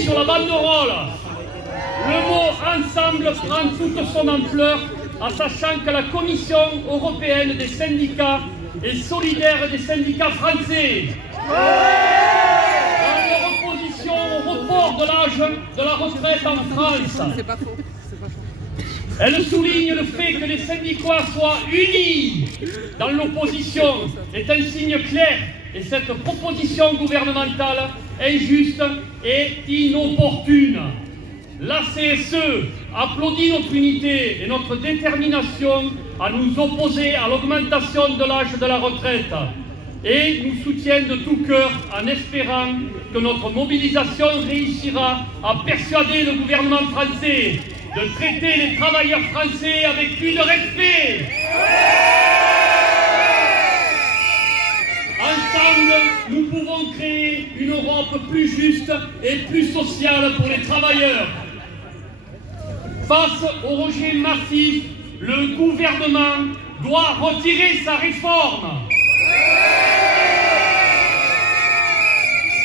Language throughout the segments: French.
Sur la banderole, le mot ensemble prend toute son ampleur, en sachant que la Commission européenne des syndicats est solidaire des syndicats français. Dans leur opposition au report de l'âge de la retraite en France, elle souligne le fait que les syndicats soient unis dans l'opposition est un signe clair, et cette proposition gouvernementale injuste et inopportune. La CSE applaudit notre unité et notre détermination à nous opposer à l'augmentation de l'âge de la retraite et nous soutient de tout cœur en espérant que notre mobilisation réussira à persuader le gouvernement français de traiter les travailleurs français avec plus de respect. Ensemble, nous pouvons créer une Europe plus juste et plus sociale pour les travailleurs. Face au rejet massif, le gouvernement doit retirer sa réforme.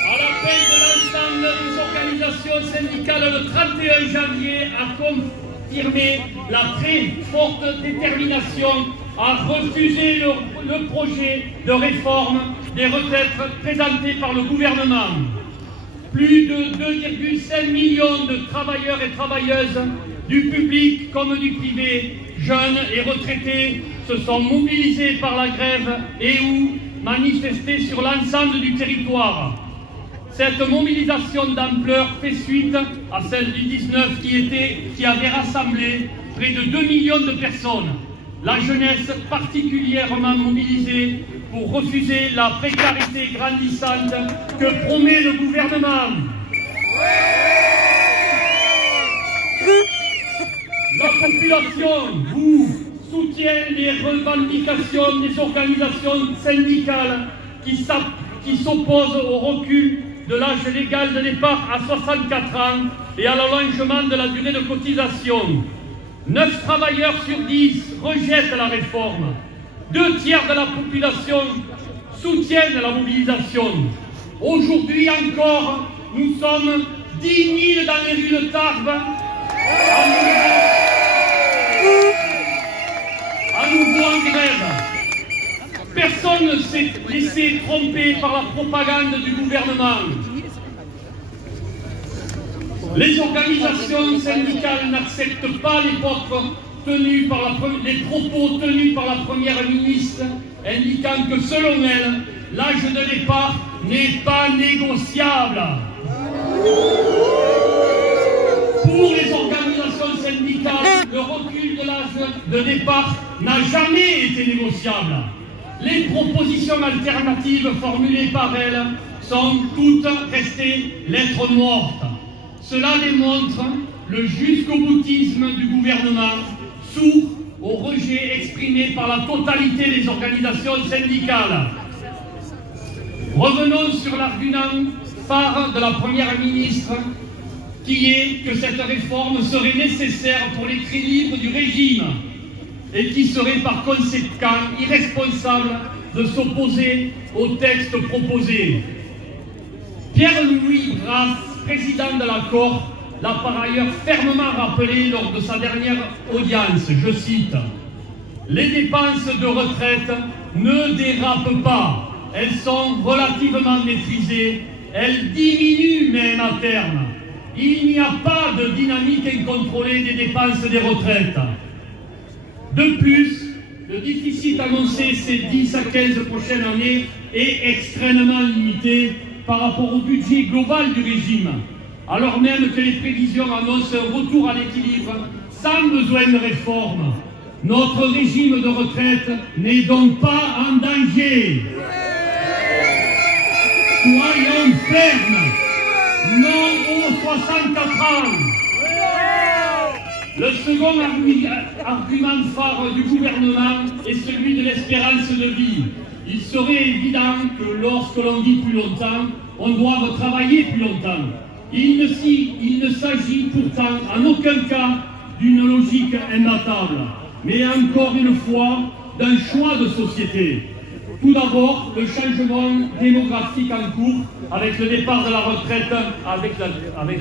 À l'appel de l'ensemble des organisations syndicales, le 31 janvier a confirmé la très forte détermination à refuser le projet de réforme des retraites présenté par le gouvernement. Plus de 2,5 millions de travailleurs et travailleuses, du public comme du privé, jeunes et retraités, se sont mobilisés par la grève et ou manifestés sur l'ensemble du territoire. Cette mobilisation d'ampleur fait suite à celle du 19 qui avait rassemblé près de 2 millions de personnes. La jeunesse particulièrement mobilisée pour refuser la précarité grandissante que promet le gouvernement. La population, vous, soutient les revendications des organisations syndicales qui s'opposent au recul de l'âge légal de départ à 64 ans et à l'allongement de la durée de cotisation. 9 travailleurs sur 10 rejettent la réforme. 2 tiers de la population soutiennent la mobilisation. Aujourd'hui encore, nous sommes 10 000 dans les rues de Tarbes, à nouveau en grève. Personne ne s'est laissé tromper par la propagande du gouvernement. Les organisations syndicales n'acceptent pas les propos tenus par la Première ministre, indiquant que selon elle, l'âge de départ n'est pas négociable. Pour les organisations syndicales, le recul de l'âge de départ n'a jamais été négociable. Les propositions alternatives formulées par elles sont toutes restées lettres mortes. Cela démontre le jusqu'au-boutisme du gouvernement, sourd au rejet exprimé par la totalité des organisations syndicales. Revenons sur l'argument phare de la Première ministre, qui est que cette réforme serait nécessaire pour l'équilibre du régime et qui serait par conséquent irresponsable de s'opposer au texte proposé. Pierre-Louis Brasse, président de la COR, l'a par ailleurs fermement rappelé lors de sa dernière audience, je cite, « Les dépenses de retraite ne dérapent pas, elles sont relativement maîtrisées, elles diminuent même à terme. Il n'y a pas de dynamique incontrôlée des dépenses des retraites. » De plus, le déficit annoncé ces 10 à 15 prochaines années est extrêmement limité par rapport au budget global du régime, alors même que les prévisions annoncent un retour à l'équilibre sans besoin de réforme. Notre régime de retraite n'est donc pas en danger. Soyons fermes, non aux 64 ans. Le second argument phare du gouvernement est celui de l'espérance de vie. Il serait évident que lorsque l'on vit plus longtemps, on doit travailler plus longtemps. Il ne s'agit pourtant en aucun cas d'une logique imbattable, mais encore une fois d'un choix de société. Tout d'abord, le changement démographique en cours avec le départ de la retraite, avec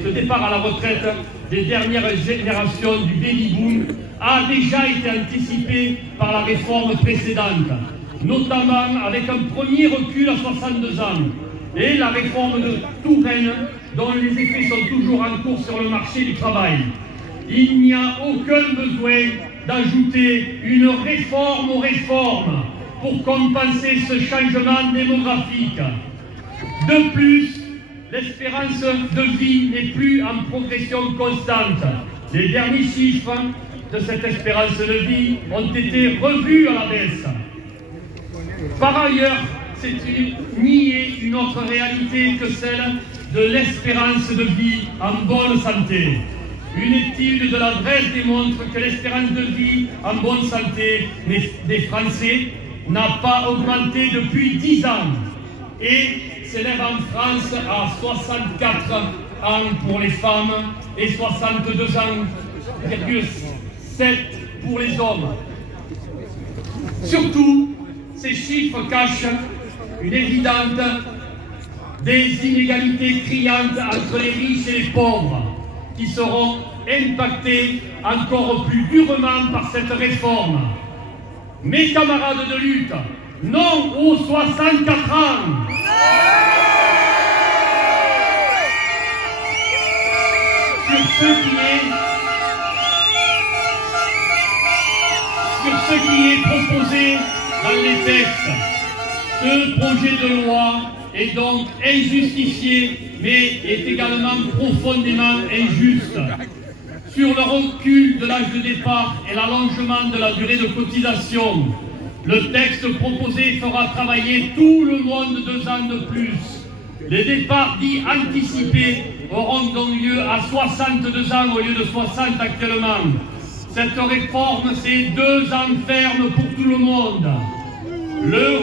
le départ à la retraite des dernières générations du baby-boom a déjà été anticipé par la réforme précédente, notamment avec un premier recul à 62 ans et la réforme de Touraine dont les effets sont toujours en cours sur le marché du travail. Il n'y a aucun besoin d'ajouter une réforme aux réformes pour compenser ce changement démographique. De plus, l'espérance de vie n'est plus en progression constante. Les derniers chiffres de cette espérance de vie ont été revus à la baisse. Par ailleurs, c'est nier une autre réalité que celle de l'espérance de vie en bonne santé. Une étude de la DREES démontre que l'espérance de vie en bonne santé des Français n'a pas augmenté depuis 10 ans et s'élève en France à 64 ans pour les femmes et 62 ans,7 pour les hommes. Surtout, ces chiffres cachent une évidente des inégalités criantes entre les riches et les pauvres, qui seront impactés encore plus durement par cette réforme. Mes camarades de lutte, non aux 64 ans. Sur ce qui est proposé dans les textes, ce projet de loi est donc injustifié, mais est également profondément injuste. Sur le recul de l'âge de départ et l'allongement de la durée de cotisation, le texte proposé fera travailler tout le monde 2 ans de plus. Les départs dits anticipés auront donc lieu à 62 ans au lieu de 60 actuellement. Cette réforme, c'est 2 ans ferme pour tout le monde. Le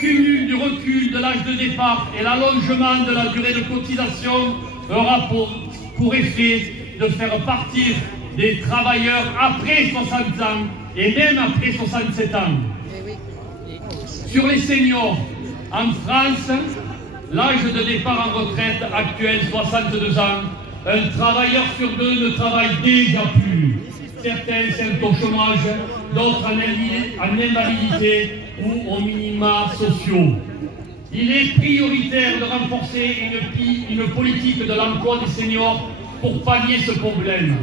cumul du recul de l'âge de départ et l'allongement de la durée de cotisation aura pour effet de faire partir des travailleurs après 60 ans et même après 67 ans. Sur les seniors, en France, l'âge de départ en retraite actuel, 62 ans, un travailleur sur 2 ne travaille déjà plus. Certains sont au chômage, d'autres en invalidité ou aux minima sociaux. Il est prioritaire de renforcer une politique de l'emploi des seniors pour pallier ce problème.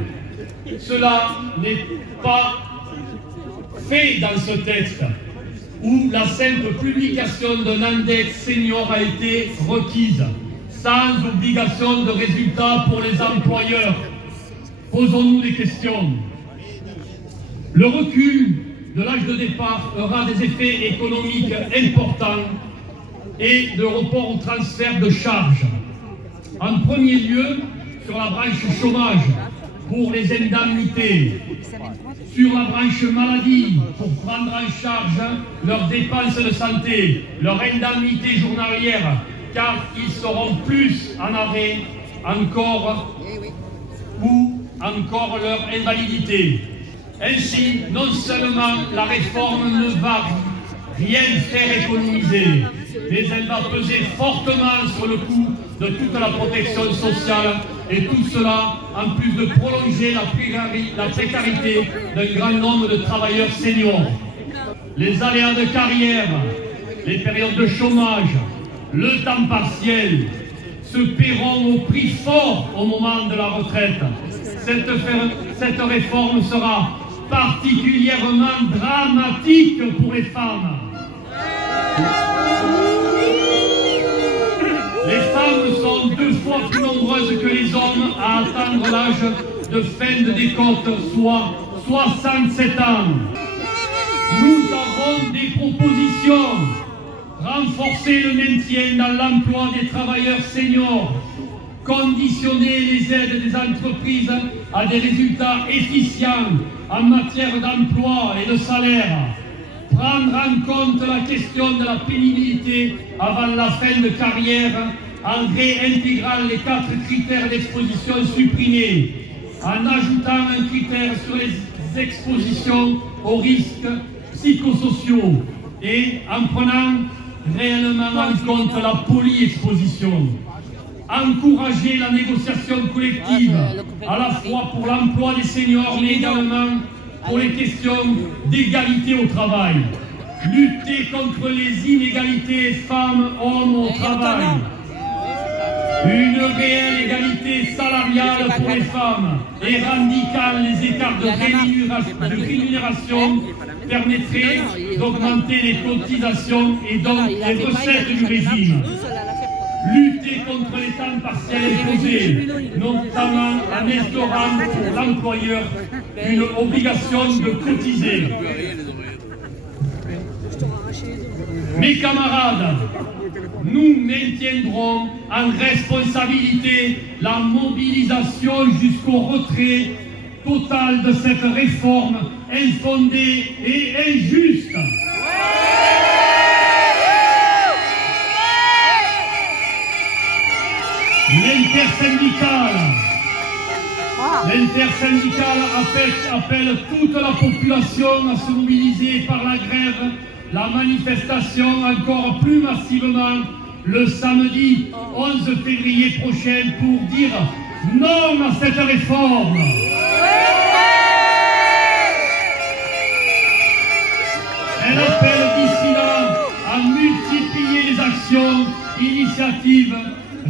Cela n'est pas fait dans ce texte, où la simple publication d'un index senior a été requise, sans obligation de résultat pour les employeurs. Posons-nous des questions. Le recul de l'âge de départ aura des effets économiques importants et de report au transfert de charges. En premier lieu, sur la branche chômage, pour les indemnités, sur la branche maladie, pour prendre en charge leurs dépenses de santé, leur indemnité journalière, car ils seront plus en arrêt encore ou encore leur invalidité. Ainsi, non seulement la réforme ne va rien faire économiser, mais elle va peser fortement sur le coût de toute la protection sociale, et tout cela en plus de prolonger la précarité d'un grand nombre de travailleurs seniors. Les aléas de carrière, les périodes de chômage, le temps partiel se paieront au prix fort au moment de la retraite. Cette réforme sera particulièrement dramatique pour les femmes. Les femmes sont 2 fois plus nombreuses que les hommes à atteindre l'âge de fin de décote, soit 67 ans. Nous avons des propositions. Renforcer le maintien dans l'emploi des travailleurs seniors, conditionner les aides des entreprises à des résultats efficients en matière d'emploi et de salaire, prendre en compte la question de la pénibilité avant la fin de carrière en réintégrant les 4 critères d'exposition supprimés, en ajoutant un critère sur les expositions aux risques psychosociaux, et en prenant réellement en compte la polyexposition. Encourager la négociation collective, à la fois pour l'emploi des seniors, mais également pour les questions d'égalité au travail. Lutter contre les inégalités femmes-hommes au travail. Une réelle égalité salariale pour les femmes, éradiquant les écarts de rémunération permettrait d'augmenter les cotisations et donc les recettes du régime. Lutter contre les temps partiels imposés, notamment en instaurant pour l'employeur une obligation de cotiser. Mes camarades, nous maintiendrons en responsabilité la mobilisation jusqu'au retrait total de cette réforme infondée et injuste. L'intersyndicale appelle toute la population à se mobiliser par la grève, la manifestation encore plus massivement le samedi 11 février prochain pour dire non à cette réforme. Elle appelle d'ici là à multiplier les actions, initiatives,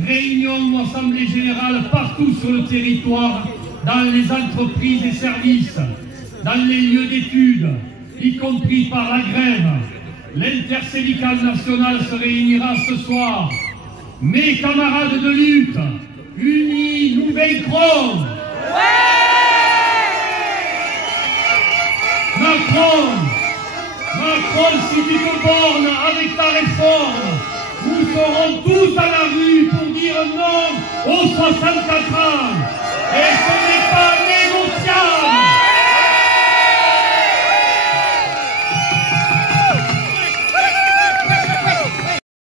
réunions ou assemblées générales partout sur le territoire, dans les entreprises et services, dans les lieux d'études, y compris par la grève. L'intersyndicale nationale se réunira ce soir. Mes camarades de lutte, unis, nous vaincrons. Macron, si tu te bornes avec ta réforme, nous serons tous à la rue pour dire non aux 64 ans.